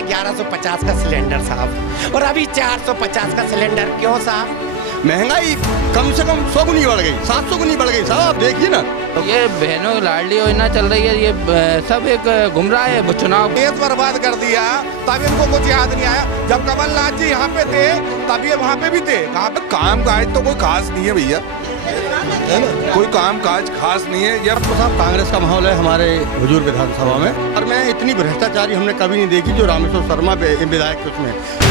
में 1150 का सिलेंडर साहब, और अभी 450 का सिलेंडर। क्यों साहब? महंगाई कम से कम 100 गुनी बढ़ गई, 700 गुनी बढ़ गई साहब, आप देखिए ना। ये बहनों की लाडली योजना चल रही है, ये सब एक गुमराह है। चुनाव देश बर्बाद कर दिया, तब इनको कुछ याद नहीं आया। जब कमलनाथ जी यहाँ पे थे तब ये वहाँ पे भी थे। कहाँ पे काम काज तो कोई खास नहीं है भैया, है ना, कोई काम काज खास नहीं है। ये तो साहब कांग्रेस का माहौल है हमारे हुजूर विधानसभा में, और मैं इतनी भ्रष्टाचारी हमने कभी नहीं देखी जो रामेश्वर शर्मा विधायक के उसमें।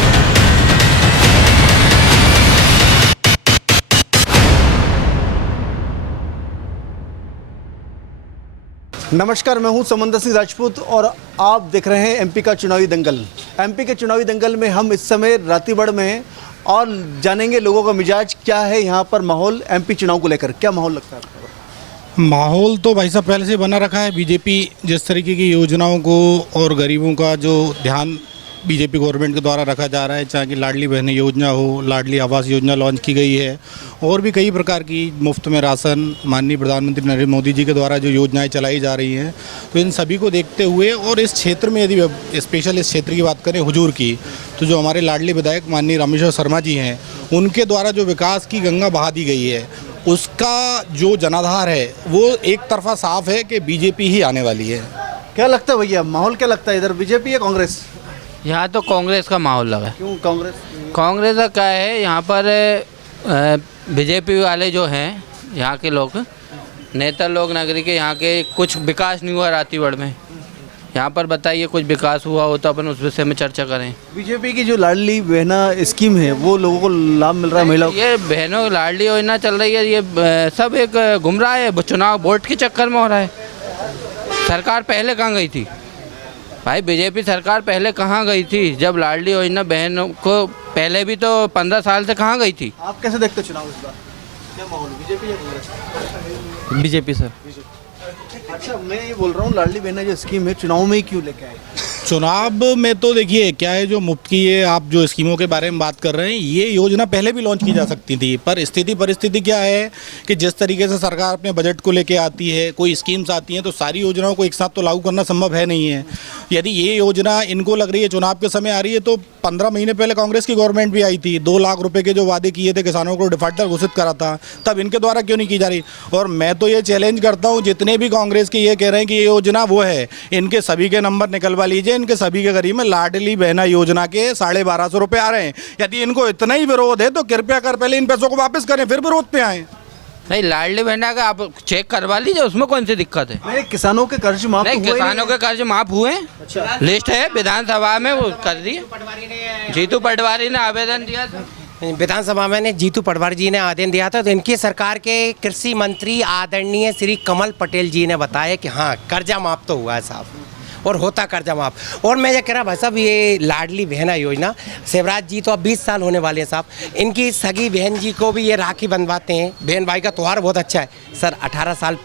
नमस्कार, मैं हूं समंदर सिंह राजपूत और आप देख रहे हैं एमपी का चुनावी दंगल। एमपी के चुनावी दंगल में हम इस समय रातीबड़ में हैं और जानेंगे लोगों का मिजाज क्या है, यहाँ पर माहौल एमपी चुनाव को लेकर क्या माहौल लगता है आपको? माहौल तो भाई साहब पहले से बना रखा है। बीजेपी जिस तरीके की योजनाओं को और गरीबों का जो ध्यान बीजेपी गवर्नमेंट के द्वारा रखा जा रहा है, चाहे कि लाडली बहन योजना हो, लाडली आवास योजना लॉन्च की गई है, और भी कई प्रकार की मुफ्त में राशन माननीय प्रधानमंत्री नरेंद्र मोदी जी के द्वारा जो योजनाएं चलाई जा रही हैं, तो इन सभी को देखते हुए और इस क्षेत्र में यदि स्पेशल इस क्षेत्र की बात करें हुजूर की, तो जो हमारे लाडली विधायक माननीय रामेश्वर शर्मा जी हैं, उनके द्वारा जो विकास की गंगा बहा दी गई है, उसका जो जनाधार है वो एक तरफा साफ है कि बीजेपी ही आने वाली है। क्या लगता है भैया, माहौल क्या लगता है इधर, बीजेपी या कांग्रेस? यहाँ तो कांग्रेस का माहौल लगा है। क्यों कांग्रेस? कांग्रेस का क्या है, यहाँ पर बीजेपी वाले जो हैं, यहाँ के लोग नेता लोग नागरिक के यहाँ के कुछ विकास नहीं हुआ रातीबड़ में। यहाँ पर बताइए कुछ विकास हुआ हो तो अपन उस विषय में चर्चा करें। बीजेपी की जो लाडली बहना स्कीम है वो लोगों को लाभ मिल रहा है महिलाओं को? ये बहनों की लाडली योजना चल रही है, ये सब एक गुमराह है। चुनाव वोट के चक्कर में हो रहा है। सरकार पहले कहाँ गई थी भाई? बीजेपी सरकार पहले कहाँ गई थी जब लाडली योजना बहनों को? पहले भी तो 15 साल से कहाँ गई थी? आप कैसे देखते हो चुनाव इस बार, क्या माहौल, बीजेपी या कांग्रेस? BJP sir. अच्छा, मैं ये बोल रहा हूँ लाडली बहना जो स्कीम है चुनाव में ही क्यों लेके आए? चुनाव में तो देखिए क्या है, जो मुफ्त की ये आप जो स्कीमों के बारे में बात कर रहे हैं, ये योजना पहले भी लॉन्च की जा सकती थी, पर स्थिति परिस्थिति क्या है कि जिस तरीके से सरकार अपने बजट को लेके आती है, कोई स्कीम्स आती हैं, तो सारी योजनाओं को एक साथ तो लागू करना संभव है नहीं है। यदि ये योजना इनको लग रही है चुनाव के समय आ रही है, तो 15 महीने पहले कांग्रेस की गवर्नमेंट भी आई थी, 2 लाख रुपए के जो वादे किए थे किसानों को डिफाल्टर घोषित करा था, तब इनके द्वारा क्यों नहीं की जा रही? और मैं तो ये चैलेंज करता हूँ, जितने भी कांग्रेस के ये कह रहे हैं कि ये योजना वो है, इनके सभी के नंबर निकलवा लीजिए, इनके सभी के गरीब में लाडली बहना योजना के 1250 रुपये आ रहे हैं। यदि इनको इतना ही विरोध है तो कृपया कर पहले इन पैसों को वापस करें, फिर विरोध पे आए। नहीं, लाडली बहना का आप चेक करवा लीजिए, उसमें कौन सी दिक्कत है? नहीं, किसानों के कर्ज माफ नहीं, हुए किसानों के कर्ज माफ हुए। अच्छा। लिस्ट है विधानसभा में, वो कर दिए। जीतू पटवारी ने आवेदन दिया था विधानसभा में जीतू पटवारी जी ने आवेदन दिया था, तो इनकी सरकार के कृषि मंत्री आदरणीय श्री कमल पटेल जी ने बताया कि हाँ कर्जा माफ तो हुआ है साहब, और होता कर्जा माफ। और मैं ये कह रहा भाई साहब, ये लाडली बहना योजना, शिवराज जी तो अब 20 साल होने वाले हैं साहब, इनकी सगी बहन जी को भी ये राखी बंधवाते हैं। बहन भाई का त्यौहार बहुत अच्छा है सर। 18 साल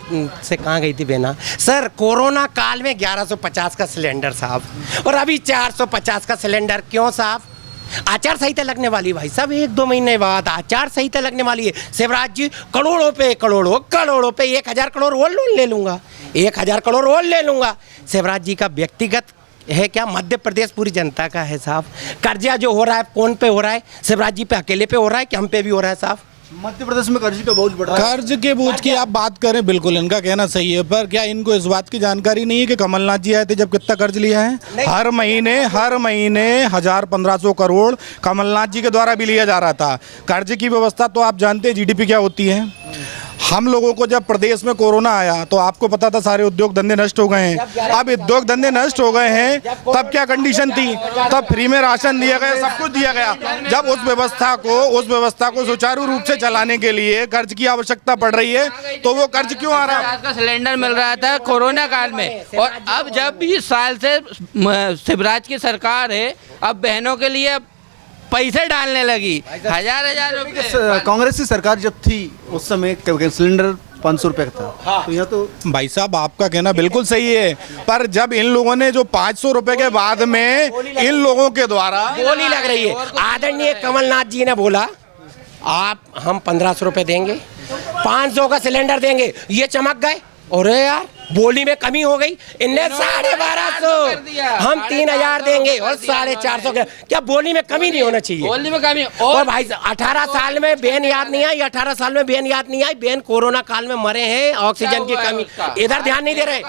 से कहाँ गई थी बहना? सर कोरोना काल में 1150 का सिलेंडर साहब, और अभी 450 का सिलेंडर। क्यों साहब? आचार संहिता लगने वाली भाई साहब, 1-2 महीने बाद आचार संहिता लगने वाली है। शिवराज जी करोड़ों पे 1000 करोड़ और लोन ले लूंगा, 1000 करोड़ और ले लूंगा। शिवराज जी का व्यक्तिगत है क्या? मध्य प्रदेश पूरी जनता का है साहब। कर्जा जो हो रहा है कौन पे हो रहा है? शिवराज जी पे अकेले पे हो रहा है कि हम पे भी हो रहा है साहब? मध्य प्रदेश में कर्ज का बोझ बढ़ रहा है। कर्ज के बोझ की आप बात करें, बिल्कुल इनका कहना सही है, पर क्या इनको इस बात की जानकारी नहीं है कि कमलनाथ जी आए थे जब कितना कर्ज लिया है? हर महीने 1000-1500 करोड़ कमलनाथ जी के द्वारा भी लिया जा रहा था। कर्ज की व्यवस्था तो आप जानते हैं जीडीपी क्या होती है। हम लोगों को जब प्रदेश में कोरोना आया तो आपको पता था सारे उद्योग धंधे नष्ट हो गए हैं। अब उद्योग धंधे नष्ट हो गए हैं, तब क्या कंडीशन थी? तब फ्री में राशन दिया गया, सब कुछ दिया गया। जब उस व्यवस्था को सुचारू रूप से चलाने के लिए कर्ज की आवश्यकता पड़ रही है, तो वो कर्ज क्यों आ रहा है? का सिलेंडर मिल रहा था कोरोना काल में, और अब जब 20 साल से शिवराज की सरकार है, अब बहनों के लिए पैसे डालने लगी, हजार रुपए। कांग्रेस की सरकार जब थी उस समय सिलेंडर 500 रुपये का था। तो यहाँ तो भाई साहब आपका कहना बिल्कुल सही है, पर जब इन लोगों ने जो 500 रुपए के बाद में इन लोगों के द्वारा बोली लग रही है, आदरणीय कमलनाथ जी ने बोला आप हम 1500 रुपये देंगे, 500 का सिलेंडर देंगे, ये चमक गए। अरे यार बोली में कमी हो गई। इनने 1250, हम 3000 देंगे और 450। क्या बोली में कमी नहीं होना चाहिए? बोली में कमी। और भाई 18 साल में बेन याद नहीं आई, 18 साल में बेन याद नहीं आई। बेन कोरोना काल में मरे हैं, ऑक्सीजन की कमी, इधर ध्यान नहीं दे रहे।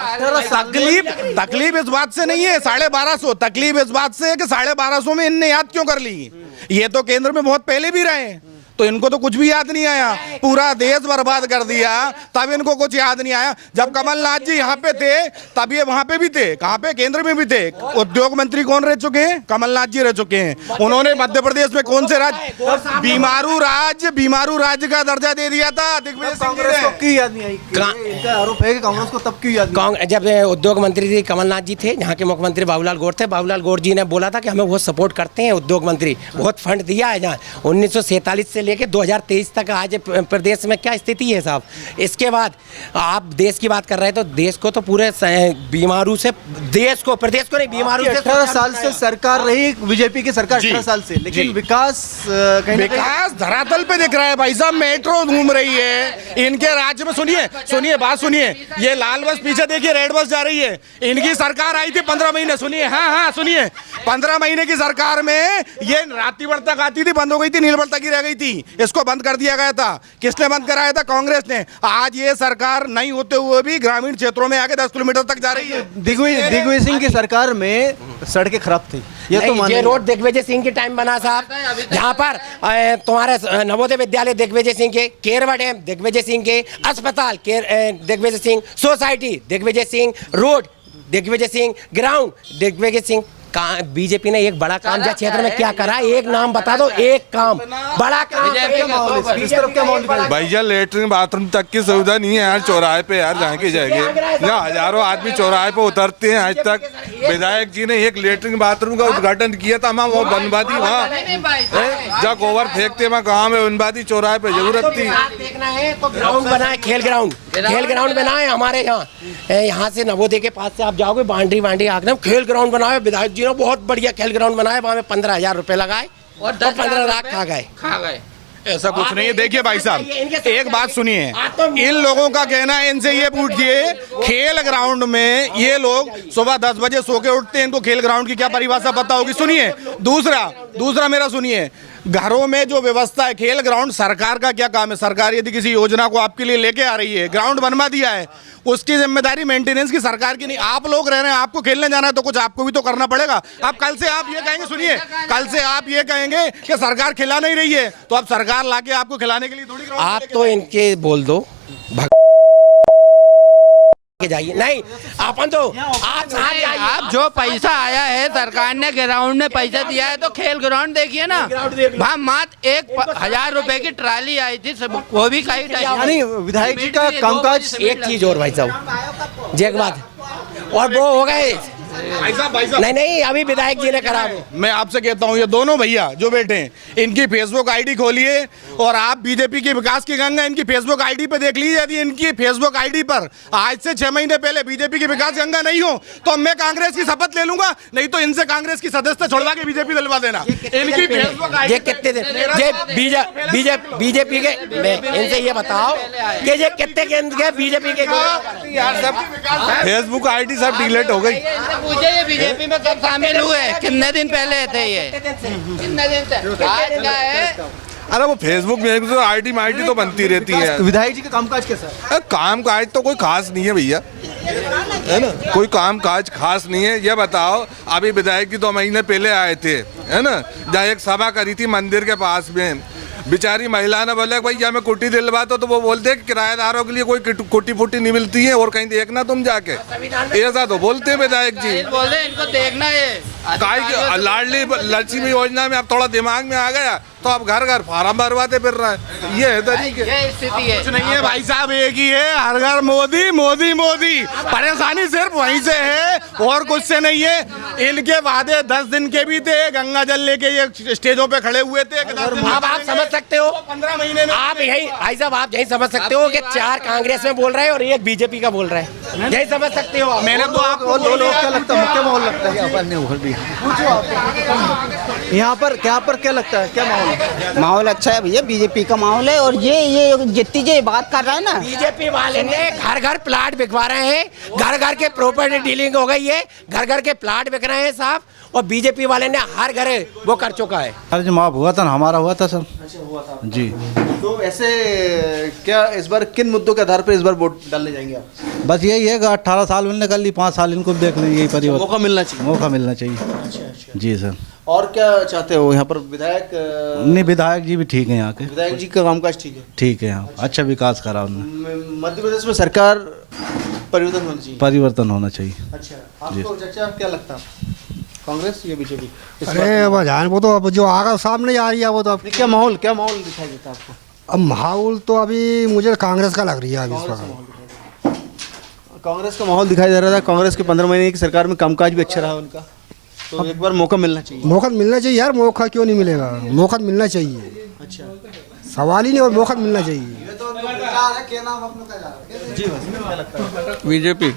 तकलीफ इस बात से नहीं है 1250, तकलीफ इस बात से है कि 1250 में इनने याद क्यों कर ली। ये तो केंद्र में बहुत पहले भी रहे हैं, तो इनको तो कुछ भी याद नहीं आया। पूरा देश बर्बाद कर दिया, तब इनको कुछ याद नहीं आया। जब कमलनाथ जी यहाँ पे थे तब ये वहां पे भी थे। कहाँ पे? केंद्र में भी थे। उद्योग मंत्री कौन रह चुके हैं? कमलनाथ जी रह चुके हैं। उन्होंने मध्य प्रदेश में कौन से राज्य, बीमारू राज्य का दर्जा दे दिया था दिग्विजय सिंह जी कांग्रेस को ने। क्यों याद नहीं आई? इनका आरोप है कि कांग्रेस को तब क्यों याद नहीं आई? जब उद्योग मंत्री जी कमलनाथ जी थे, यहाँ के मुख्यमंत्री बाबूलाल गौर थे, बाबूलाल गौर जी ने बोला था कि हमें बहुत सपोर्ट करते हैं उद्योग मंत्री, बहुत फंड दिया है। जहाँ 1947 से लेकर 2023 तक आज प्रदेश में क्या स्थिति है साहब। इसके बाद आप देश की बात कर रहे हैं, तो देश को तो पूरे बीमारू से, देश को, प्रदेश को नहीं, बीमारू से 18 साल से सरकार रही बीजेपी की सरकार, 18 साल से, लेकिन विकास कहीं ना कहीं विकास धरातल पे दिख रहा है भाई साहब। मेट्रो घूम रही है इनके राज्य में। सुनिए बात सुनिए, ये लाल बस पीछे देखिए, रेड बस जा रही है। इनकी सरकार आई थी 15 महीने, सुनिए, हाँ सुनिए, 15 महीने की सरकार में ये रातीवर तक आती थी, बंद हो गई थी, नीलबड़ तक ही रह गई थी। इसको बंद कर दिया गया था। किसने बंद कराया था? कांग्रेस ने। आज ये सरकार नहीं होते हुए भी ग्रामीण क्षेत्रों में आके 10 किलोमीटर तक जा रही है। दिग्विजय सिंह की सरकार में सड़कें खराब थी, ये तो ये रोड दिग्विजय सिंह के टाइम बना साहब, जहाँ पर तुम्हारे नवोदय विद्यालय दिग्विजय सिंह के, केरवा डैम दिग्विजय सिंह के, अस्पताल Digvijay Singh, society Digvijay Singh, road Digvijay Singh, ground Digvijay Singh. BJP ने एक बड़ा काम क्षेत्र में क्या करा? एक नाम बता दो, एक काम बड़ा काम। भैया लेटरिन बाथरूम तक की सुविधा नहीं है यार चौराहे पे, यार जहाँ के जाएंगे। यहाँ हजारों आदमी चौराहे पे उतरते हैं, आज तक विधायक जी ने एक लेटरिन बाथरूम का उद्घाटन किया था। वो बनवादी वहाँ जब गोबर फेंकते वहाँ कहाँ में बनवादी चौराहे पे जरूरत थी। देखना है तो ग्राउंड बनाए, खेल ग्राउंड बनाए हमारे यहाँ से नवोदय के पास से आप जाओगे, बाउंड्री आगे खेल ग्राउंड बनाए। विधायक जी ने बहुत बढ़िया खेल ग्राउंड बनाया, वहाँ में 15,000 रुपए लगाए और 15 लाख खा गए। ऐसा कुछ नहीं है। देखिए भाई साहब, एक बात सुनिए, इन लोगों का कहना है, इनसे ये पूछिए, खेल ग्राउंड में ये लोग सुबह 10 बजे सो के उठते हैं, इनको खेल ग्राउंड की क्या परिभाषा पता होगी? सुनिए, दूसरा मेरा सुनिए, घरों में जो व्यवस्था है, खेल ग्राउंड सरकार का क्या काम है? सरकार यदि किसी योजना को आपके लिए लेके आ रही है, ग्राउंड बनवा दिया है, उसकी जिम्मेदारी मेंटेनेंस की सरकार की नहीं। आप लोग रह रहे हैं, आपको खेलने जाना है तो कुछ आपको भी तो करना पड़ेगा। अब कल से आप ये कहेंगे, सुनिए, कल से आप ये कहेंगे कि सरकार खिला नहीं रही है, तो अब सरकार लाके आपको खिलाने के लिए थोड़ी आप तो इनके बोल दो जाइए, नहीं अपन तो आप जो पैसा आया है, सरकार ने ग्राउंड में पैसा दिया है, तो खेल ग्राउंड देखिए ना। वहाँ मात्र 1,000 रुपए की ट्राली आई थी, वो भी कई यानी विधायक जी का कामकाज। एक चीज और भाई साहब, जग बात और वो हो गए भाई साहब नहीं अभी विधायक जी ने करा। मैं आपसे कहता हूँ, ये दोनों भैया जो बैठे हैं, इनकी फेसबुक आईडी खोलिए और आप बीजेपी के विकास की गंगा इनकी फेसबुक आईडी पे देख लीजिए। यदि इनकी फेसबुक आईडी पर आज से 6 महीने पहले बीजेपी की विकास गंगा नहीं हो तो मैं कांग्रेस की शपथ ले लूंगा, नहीं तो इनसे कांग्रेस की सदस्यता छोड़वा के बीजेपी दिलवा देना। इनकी फेसबुक ये कितने दिन ये बीजेपी के, इनसे ये बताओ कि ये कितने के बीजेपी के यार सब फेसबुक आईडी सब डिलीट हो गई। पूछे ये बीजेपी में कब शामिल हुए? कितने दिन पहले थे ये? कितने दिन से? आज क्या है? अरे वो फेसबुक में तो आईडी तो बनती रहती है। विधायक जी का कामकाज कैसा है? काम काज तो कोई खास नहीं है भैया, है ना, कोई काम काज खास नहीं है। ये बताओ, अभी विधायक जी 2 महीने पहले आए थे, है ना, जहाँ एक सभा करी थी मंदिर के पास में, बेचारी महिला ने बोला भाई हमें कुटी दिलवा तो वो बोलते हैं किराएदारों के लिए कोई कुटी फुटी नहीं मिलती है और कहीं देखना तुम जाके, ऐसा तो बोलते हैं विधायक जी। बोलते इनको देखना है लाडली लक्ष्मी योजना में अब थोड़ा दिमाग में आ गया तो अब घर घर फार्म भरवाते फिर रहा है। ये है तरीके, ये स्थिति है। कुछ नहीं है भाई साहब, एक ही है, हर घर मोदी मोदी मोदी। परेशानी सिर्फ वहीं से है और कुछ से नहीं है। इनके वादे 10 दिन के भी थे, गंगा जल लेके ये स्टेजों पे खड़े हुए थे। अब आप समझ सकते हो 15 महीने में आप यही भाई साहब, आप यही समझ सकते हो कि 4 कांग्रेस में बोल रहे हैं और 1 बीजेपी का बोल रहा है, यही समझ सकते हो। मैंने तो आपको दो लोग क्या लगता है, मुख्य माहौल लगता है यहाँ पर क्या लगता है, क्या माहौल है? माहौल अच्छा है भैया, बीजेपी का माहौल है। और ये जितनी जो बात कर रहा है ना, बीजेपी वाले ने घर घर प्लाट बिकवा रहे हैं, घर घर के प्रॉपर्टी डीलिंग हो गई है, घर घर के प्लाट बिक रहे हैं साहब, और बीजेपी वाले ने हर घर वो कर चुका है। कर्ज माफ हुआ था ना, हमारा हुआ था सर। अच्छा, हुआ था जी। तो ऐसे क्या इस बार किन मुद्दों के आधार पर इस बार वोट डालने जाएंगे आप? बस यही है कि 18 साल मैंने कर ली, 5 साल इनको भी देख लें, यही परिवर्तन, मौका मिलना चाहिए। मौका मिलना चाहिए। अच्छा। जी सर। और क्या चाहते हो यहाँ पर? विधायक नहीं, विधायक जी भी ठीक है यहाँ के, विधायक जी का कामकाज ठीक है? ठीक है, यहाँ अच्छा विकास करा उन्होंने। मध्य प्रदेश में सरकार परिवर्तन होना चाहिए। परिवर्तन होना चाहिए। अच्छा, आपको चाचा क्या लगता है, कांग्रेस या बीजेपी? अरे अब जान, वो तो अब जो आगा सामने आ रही है वो तो अब क्या माहौल दिखाई देता है आपको? अब माहौल तो अभी मुझे कांग्रेस का लग रही है अभी इस वक्त। कांग्रेस का माहौल दिखाई दे रहा था। कांग्रेस के 15 महीने की सरकार में कामकाज भी अच्छा रहा उनका, तो एक बार मौका मिलना चाहिए। मौका मिलना चाहिए यार, मौका क्यों नहीं मिलेगा, मौका मिलना चाहिए। अच्छा, सवाल ही नहीं, और मौका मिलना चाहिए। जी बस क्या लगता है? बीजेपी।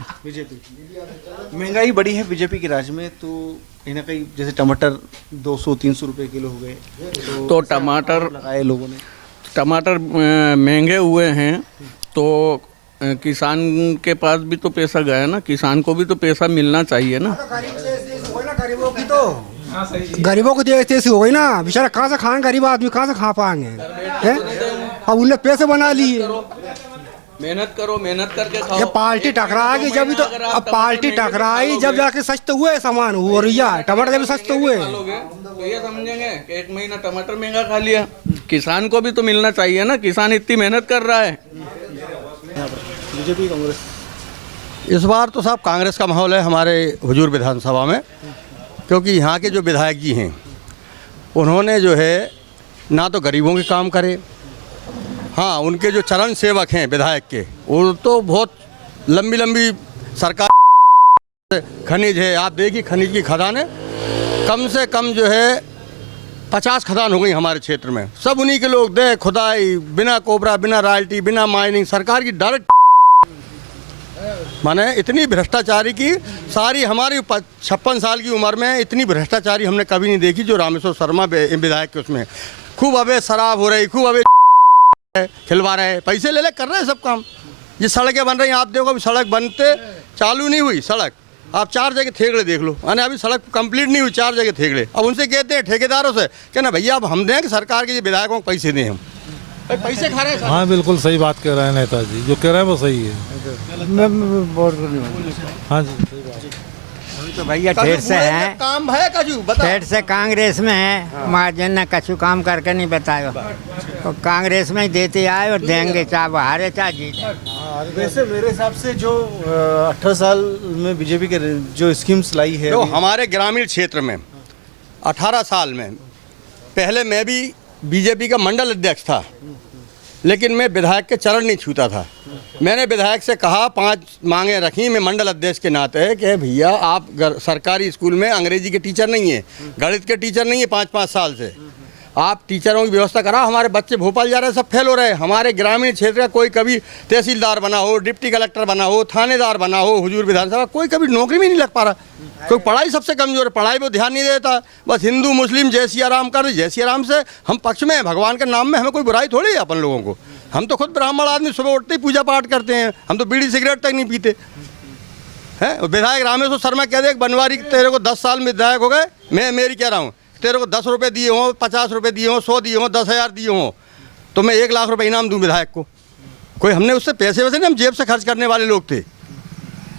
महंगाई बढ़ी है बीजेपी के राज में, तो कहीं ना कहीं जैसे टमाटर 200-300 रुपए किलो हो गए, तो टमाटर लगाए लोगों ने। महंगे हुए हैं, तो किसान के पास भी तो पैसा गया ना, किसान को भी तो पैसा मिलना चाहिए ना। गरीबों की तो ऐसी हो गई ना, बेचारा कहाँ से खाएंगे, गरीब आदमी कहाँ से खा पाएंगे हैं? अब उनने पैसे बना लिए। मेहनत करो, मेहनत करके खाओ। ये पार्टी टकराएगी जब भी, तो अब पार्टी टकराई जब जाके सस्ते हुए सामान हुआ, रिया टमाटर जब सस्ते हुए। तो ये समझेंगे कि 1 महीना टमाटर महंगा खा लिया, किसान को भी तो मिलना चाहिए ना, किसान इतनी मेहनत कर रहा है। बीजेपी कांग्रेस? इस बार तो साहब कांग्रेस का माहौल है हमारे हुजूर विधानसभा में, क्योंकि यहाँ के जो विधायक जी हैं उन्होंने जो है ना तो गरीबों के काम करे, हाँ उनके जो चरण सेवक हैं विधायक के, वो तो बहुत लंबी लंबी सरकार खनिज है, आप देखिए खनिज की खदानें कम से कम जो है 50 खदान हो गई हमारे क्षेत्र में, सब उन्हीं के लोग दे खुदाई, बिना कोबरा, बिना रॉयल्टी, बिना माइनिंग, सरकार की डायरेक्ट माने इतनी भ्रष्टाचारी की सारी हमारी 56 साल की उम्र में इतनी भ्रष्टाचारी हमने कभी नहीं देखी जो रामेश्वर शर्मा विधायक के उसमें। खूब अवैध शराब हो रही, खूब अवैध खिलवा रहे हैं, पैसे ले कर रहे हैं सब काम। ये सड़कें बन रही हैं, आप देखो अभी सड़क बनते चालू नहीं हुई सड़क, आप 4 जगह थेगड़े देख लो, यानी अभी सड़क कंप्लीट नहीं हुई, 4 जगह थेगड़े। अब उनसे कहते हैं ठेकेदारों से कि ना भैया अब हम दें कि सरकार के विधायकों को पैसे दें, हम पैसे खा रहे हैं। हाँ बिल्कुल सही बात कह रहे हैं नेताजी, जो कह रहे हैं वो सही है। हाँ जी सही बात। तो भैया ठेठ से है, काम है काजू बता। ठेठ से कांग्रेस में है, महाजन ने कछु काम करके नहीं बताया, तो कांग्रेस में ही देते आए और देंगे, चाहे वो हारे चाहे जीते। वैसे मेरे हिसाब से जो 18 साल में बीजेपी के जो स्कीम्स लाई है, तो हमारे ग्रामीण क्षेत्र में 18 साल में पहले मैं भी बीजेपी का मंडल अध्यक्ष था, लेकिन मैं विधायक के चरण नहीं छूता था। मैंने विधायक से कहा, 5 मांगे रखी मैं मंडल अध्यक्ष के नाते कि भैया आप सरकारी स्कूल में अंग्रेजी के टीचर नहीं है, गणित के टीचर नहीं है 5-5 साल से, आप टीचरों की व्यवस्था कराओ। हमारे बच्चे भोपाल जा रहे हैं, सब फेल हो रहे हैं। हमारे ग्रामीण क्षेत्र का कोई कभी तहसीलदार बना हो, डिप्टी कलेक्टर बना हो, थानेदार बना हो, हुजूर विधानसभा कोई कभी नौकरी में नहीं लग पा रहा। कोई पढ़ाई सबसे कमजोर है, पढ़ाई पर ध्यान नहीं देता, बस हिंदू मुस्लिम जय सिया राम कर, जय सिया राम से हम पक्ष में हैं, भगवान के नाम में हमें कोई बुराई थोड़ी है अपन लोगों को। हम तो खुद ब्राह्मण आदमी, सुबह उठते ही पूजा पाठ करते हैं, हम तो बीड़ी सिगरेट तक नहीं पीते हैं। विधायक रामेश्वर शर्मा कह दे बनवारी तेरे को 10 साल में विधायक हो गए, मैं मेरी कह रहा हूँ, तेरे को 10 रुपये दिए हों, 50 रुपये दिए हों, 100 दिए हों, 10,000 दिए हों, तो मैं 1 लाख रुपये इनाम दूं विधायक को। कोई हमने उससे पैसे वैसे नहीं, हम जेब से खर्च करने वाले लोग थे,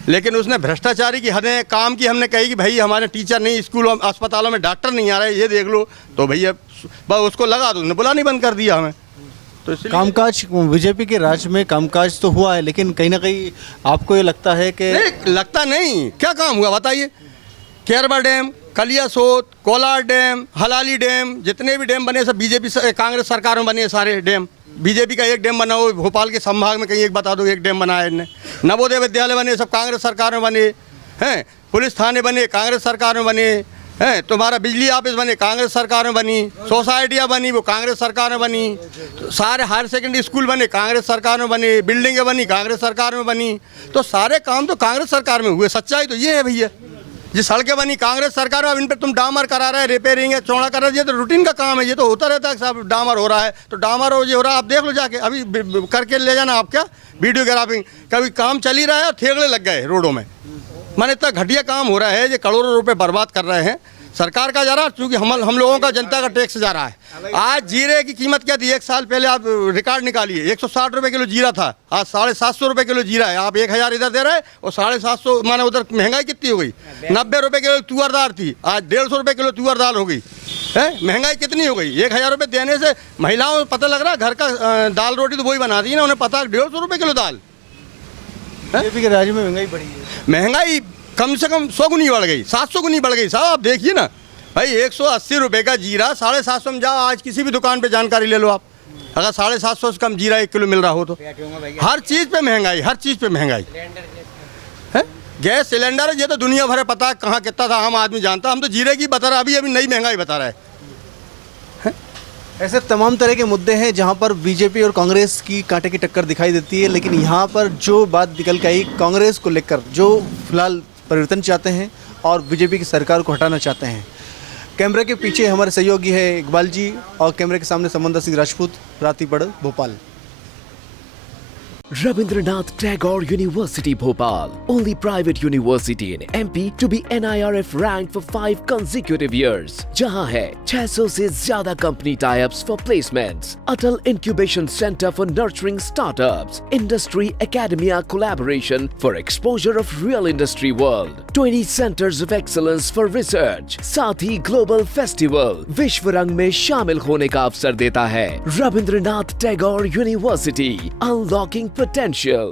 लेकिन उसने भ्रष्टाचारी की हदें काम की। हमने कही कि भाई हमारे टीचर नहीं, स्कूलों अस्पतालों में डॉक्टर नहीं आ रहे, ये देख लो, तो भैया बस उसको लगा दो, बुलानी बंद कर दिया हमें। तो कामकाज बीजेपी के राज्य में कामकाज तो हुआ है, लेकिन कहीं ना कहीं आपको ये लगता है कि नहीं, लगता नहीं, क्या काम हुआ बताइए। केरबा डैम, कलियासोत, कोलार डैम, हलाली डैम, जितने भी डैम बने सब बीजेपी कांग्रेस सरकार में बने सारे डैम। बीजेपी का एक डैम बना हो, भोपाल के संभाग में कहीं एक बता दो, एक डैम बनाया इनने। नवोदय विद्यालय बने सब कांग्रेस सरकार में बने हैं, पुलिस थाने बने कांग्रेस सरकार में बने हैं, तुम्हारा बिजली ऑफिस बने कांग्रेस सरकार में बनी, सोसाइटियाँ बनी वो कांग्रेस सरकार में बनी, तो सारे हायर सेकेंडरी स्कूल बने कांग्रेस सरकार में बने, बिल्डिंगें बनी कांग्रेस सरकार में बनी, तो सारे काम तो कांग्रेस सरकार में हुए। सच्चाई तो ये है भैया, ये सड़कें बनी कांग्रेस सरकार में, अब इन पर तुम डामर करा रहे, रिपेयरिंग है, चौड़ा कर रहे, ये तो रूटीन का काम है, ये तो होता रहता है साहब। डामर हो रहा है तो डामर हो, ये हो रहा है, आप देख लो जाके, अभी करके ले जाना आप, क्या वीडियोग्राफिंग, कभी काम चल ही रहा है और ठेकड़े लग गए रोडों में। माने इतना घटिया काम हो रहा है, ये करोड़ों रुपए बर्बाद कर रहे हैं, सरकार का जा रहा है, क्योंकि हम लोगों का, जनता का टैक्स जा रहा है। आज जीरे की कीमत क्या थी, 1 साल पहले आप रिकॉर्ड निकालिए, 160 रुपये किलो जीरा था, आज 750 रुपये किलो जीरा है। आप 1000 इधर दे रहे हैं और 750, माने उधर महंगाई कितनी हो गई। 90 रुपये किलो तुअर दाल थी, आज 150 रुपये किलो तुअर दाल हो गई है। महंगाई कितनी हो गई। 1000 रुपये देने से महिलाओं को पता लग रहा है, घर का दाल रोटी तो वही बनाती है ना, उन्हें पता 150 रुपये किलो दाल। बीजेपी के राज्य में महंगाई बढ़ी है, महंगाई कम से कम 100 गुनी बढ़ गई, 700 गुनी बढ़ गई साहब। आप देखिए ना भाई, 180 रुपये का जीरा 750 में जाओ, आज किसी भी दुकान पे जानकारी ले लो आप, अगर 750 से कम जीरा 1 किलो मिल रहा हो तो। हर चीज़ पे महंगाई, हर चीज़ पे महंगाई है। गैस सिलेंडर ये तो दुनिया भर पता है कहाँ कितना था, आम आदमी जानता, हम तो जीरे की बता रहे, अभी नई महंगाई बता रहा है। ऐसे तमाम तरह के मुद्दे हैं जहां पर बीजेपी और कांग्रेस की कांटे की टक्कर दिखाई देती है, लेकिन यहां पर जो बात निकल के आई कांग्रेस को लेकर, जो फिलहाल परिवर्तन चाहते हैं और बीजेपी की सरकार को हटाना चाहते हैं। कैमरे के पीछे हमारे सहयोगी है इकबाल जी और कैमरे के सामने समंदर Singh Rajput, रातीपड़, Bhopal. Rabindranath Tagore University Bhopal, only private university in MP to be NIRF ranked for 5 consecutive years. जहां है 600 से ज्यादा company tie-ups for placements, Atal Incubation Center for nurturing startups, Industry Academia collaboration for exposure of real industry world, 20 centers of excellence for research, साथ ही Global Festival विश्व रंग में शामिल होने का अवसर देता है। Rabindranath Tagore University, unlocking potential.